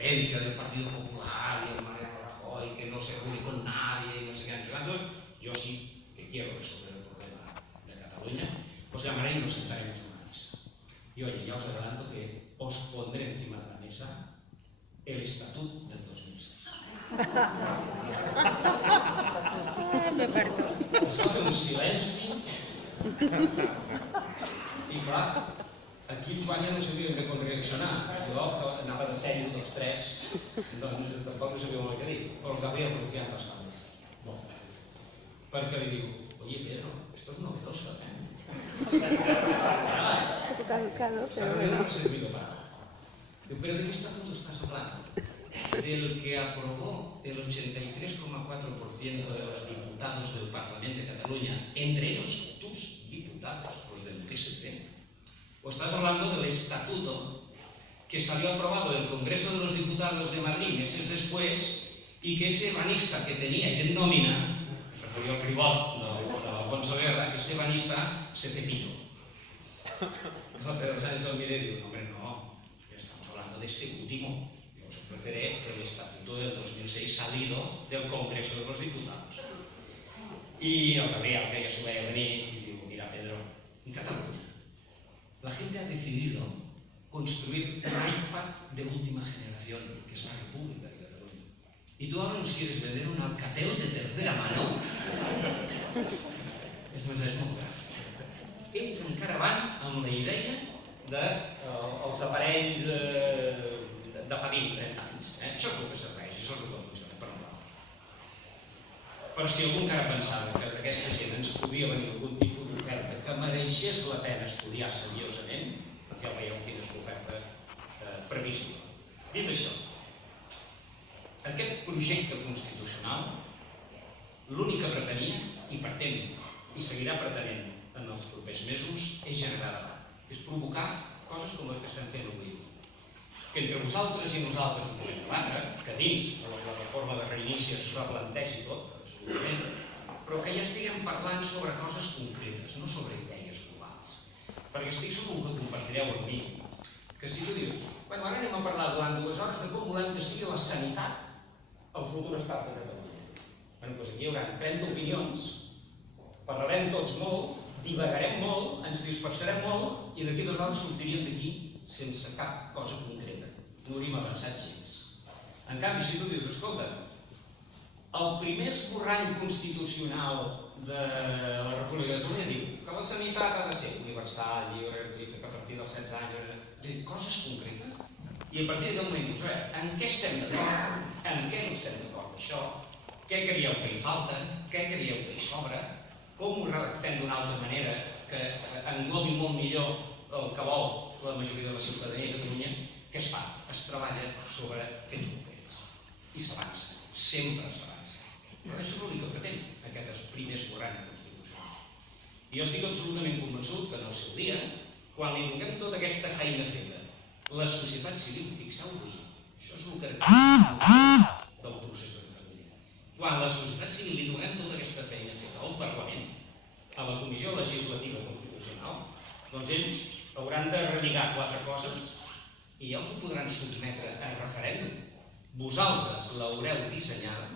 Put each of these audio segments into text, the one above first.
preferencia del Partido Popular y de Mariano Rajoy, que no se reúne con nadie, no sé qué, yo sí que quiero resolver el problema de Cataluña, os llamaré y nos sentaremos en una mesa. Y oye, ya os adelanto que os pondré encima de la mesa el estatut del 2006. Es va fer un silenci i clar, aquí en Joan ja no sabia bé com reaccionar. Jo, que anava de sèrio tots tres, doncs tampoc no sabia molt què dir, però el Gabriel confiant bastant. Perquè li diu, oye Pedro, esto es novedoso, ¿eh? Está reuniendo el servido para. Pero ¿de qué estatuto estás hablando? Del que aprobó el 83,4% de los diputados del Parlamento de Cataluña, entre ellos tus diputados, los del PSC. ¿O estás hablando del estatuto que salió aprobado del Congreso de los Diputados de Madrid meses después y que ese banista que teníais en nómina, refirió al ribot de Alfonso Guerra, que ese banista se cepilló? Pedro Sánchez Almiré dijo, hombre, no, estamos hablando de este último. Yo os ofreceré el estatuto del 2006 salido del Congreso de los Diputados. Y el Gabriel, que ya se veía venir, y digo, mira Pedro, en Cataluña la gente ha decidido construir un iPad de última generación, que es la República de Cataluña. Y tú ahora nos quieres vender un Alcatel de tercera mano. Aquesta mensaje és molt clar. Ells encara van amb la idea dels aparells de fa 20-30 anys. Això és el que serveix, això és el que funciona per nosaltres. Per si algú encara pensava que d'aquesta gent ens podia venir algun tipus d'oferta que mereixés la pena estudiar seriosament, ja veieu quina és l'oferta previsible. Dit això, aquest projecte constitucional l'únic que pretenia, i pretén, i seguirà pretenent en els propers mesos, és generar debat. És provocar coses com les que estem fent avui. Que entre vosaltres i nosaltres ho podem debatre, que dins de la reforma de reinici es replantegi tot, absolutament, però que ja estiguem parlant sobre coses concretes, no sobre idees globals. Perquè estic segur que compartireu amb mi que si tu dius, bueno, ara anem a parlar durant 2 hores de com volem que sigui la sanitat el futur estat de Catalunya. Bueno, doncs aquí hi haurà 30 opinions, parlarem tots molt, divagarem molt, ens dispersarem molt i d'aquí 2 hores sortiríem d'aquí sense cap cosa concreta. No hauríem avançat gens. En canvi, si tu dius, escolta, el primer esborrany constitucional de la República de Catalunya diu que la sanitat ha de ser universal, lliure, gratuïta, que a partir dels 16 anys... Coses concretes. I a partir d'aquest moment dius, en què estem d'acord? En què no estem d'acord d'això? Què creieu que hi falta? Què creieu que hi sobra? Com ho redactem d'una altra manera que englobi molt millor el que vol la majoria de la ciutadania de Catalunya? Què es fa? Es treballa sobre fets concrets. I s'avança. Sempre s'avança. Però això és l'únic que pretén, aquest primer esborrany constitucional. I jo estic absolutament convençut que en el seu dia, quan li donem tota aquesta feina feta, la societat civil, fixeu-vos, això és el característic del procés de Catalunya. Quan la societat civil li donem tota aquesta feina feta al Parlament, a la Comissió Legislativa Constitucional, doncs ells hauran de relligar 4 coses i ja us ho podran sotmetre a referèndum. Vosaltres l'haureu dissenyada,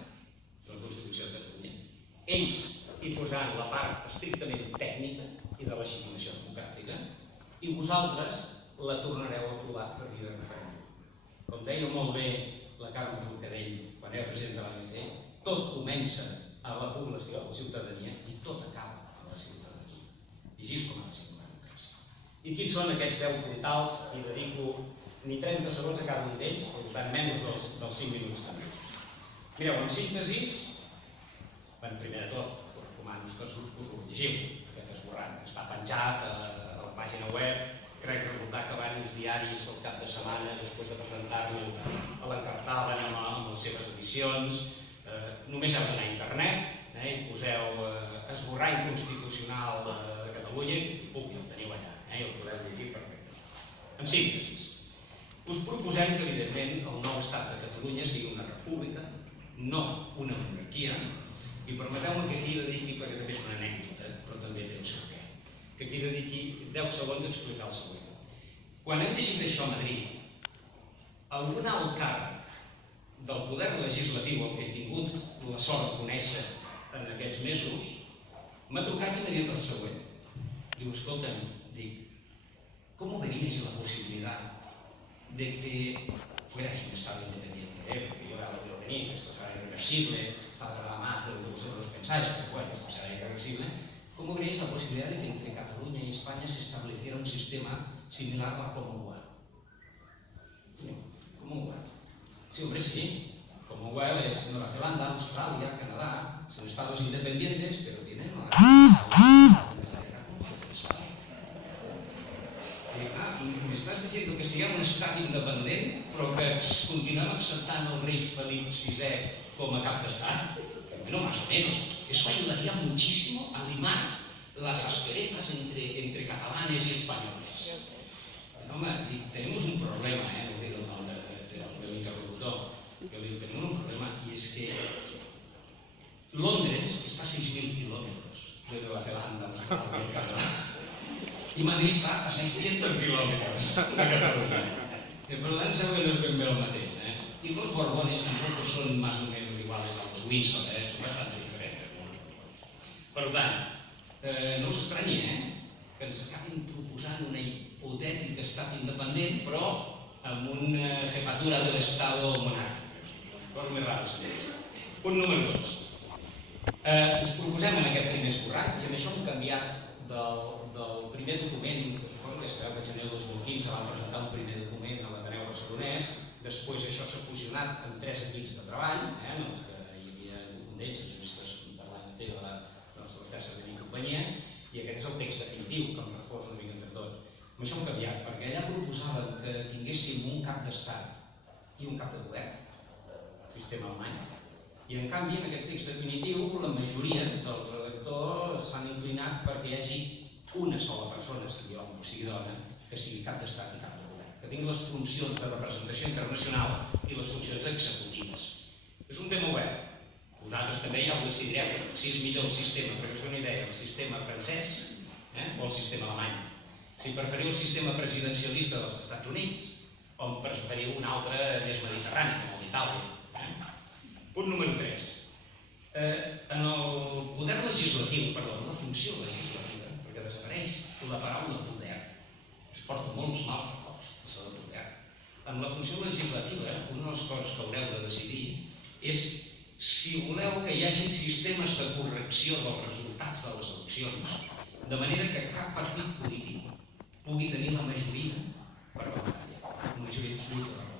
la Constitució de Catalunya. Ells hi posaran la part estrictament tècnica i de legitimació democràtica i vosaltres la tornareu a aprovar per via de referèndum. Com deia molt bé la Carme Forcadell quan era president de l'ANC, tot comença a la població, a la ciutadania, i tot acaba a la ciutadania. I així és com ha de ser una democràcia. I quins són aquests 10 puntals? I dedico ni 30 segons a cada un d'ells, per tant menys dels 5 minuts que m'he. Mireu, en síntesis, primer de tot, us recomano que us ho llegiu, aquest esborrany. Està penjat a la pàgina web, crec recordar que diversos diaris el cap de setmana, després de presentar-lo, l'encartaven amb les seves edicions. Només heu d'anar a internet i poseu esborrany constitucional de Catalunya i el teniu allà, i el podeu llegir perfectament. En síntesi, us proposem que, evidentment, el nou estat de Catalunya sigui una república, no una monarquia, i permeteu-me que aquí dediqui, perquè també és una anècdota, però també té el seu què, que aquí dediqui 10 segons a explicar el següent. Quan hem llegit això a Madrid, algun alt càrrec del poder legislatiu, el que he tingut la sort de conèixer en aquests mesos, m'ha trucat i m'ha dit el següent. Diu, escolta'm, dic, ¿cómo veríais la posibilidad de que fuerais un Estado independiente? Porque yo ya lo veo venir, que esto será irreversible, tardará más de lo que vosotros pensáis, pero bueno, esto será irreversible. ¿Cómo veríais la posibilidad de que entre Cataluña y España se estableciera un sistema similar a la Commonwealth? Commonwealth. Sí, hombre, sí. Commonwealth es Nueva Zelanda, Australia, Canadá. Son estados independientes, pero tienen una... Me estàs dient que siguem un estat independent, però que continuem acceptant el rei Felip VI com a cap d'estat? Bueno, más o menos. Eso ayudaría muchísimo a limar las asperezas entre catalanes y españoles. Home, tenemos un problema, no diré el nom del interlocutor, que li diu, tenemos un problema, y es que Londres está a 6.000 kilómetros de Nueva Zelanda, y Madrid está a 600 kilómetros de Cataluña. Per tant, sembla que no és ben bé el mateix. I los Borbones tampoc són más o menos iguales a los Windsor, són bastante diferentes. Per tant, no us estranyi, que ens acabin proposant una hipotètic estat independent, però amb una jefatura de l'Estado monàrquic. Coses més rares. Punt número 2. Us proposem en aquest primer esborrat, i amb això hem canviat del primer document, que suposo que serà el gener del 2015, vam presentar un primer document a l'Ateneu Barcelonès, després això s'ha fusionat amb 3 equips de treball, en els que hi havia un d'ells, els juristes parlant de les terces de mi companyia, i aquest és el text definitiu, que em reforç una mica entre tot. Amb això hem canviat, perquè allà proposàvem que tinguéssim un cap d'estat i un cap de govern, sistema alemany, i en canvi en aquest text definitiu la majoria dels redactors s'han inclinat perquè hi hagi una sola persona, sigui home o sigui dona, que sigui cap d'estat i cap de govern, que tingui les funcions de representació internacional i les funcions executives. És un tema obert. Vosaltres també ja ho decidireu, si és millor el sistema, perquè és una idea, el sistema francès o el sistema alemany. Si preferiu el sistema presidencialista dels Estats Units o preferiu un altre més mediterrani, com el d'Itàlia. Punt número 3. En el poder legislatiu, perdó, en la funció legislativa, perquè desapareix la paraula poder, es porta molts mals records, això de poder. En la funció legislativa, una de les coses que haureu de decidir és si voleu que hi hagi sistemes de correcció dels resultats de les eleccions, de manera que cap partit polític pugui tenir la majoria parlamentària, la majoria absoluta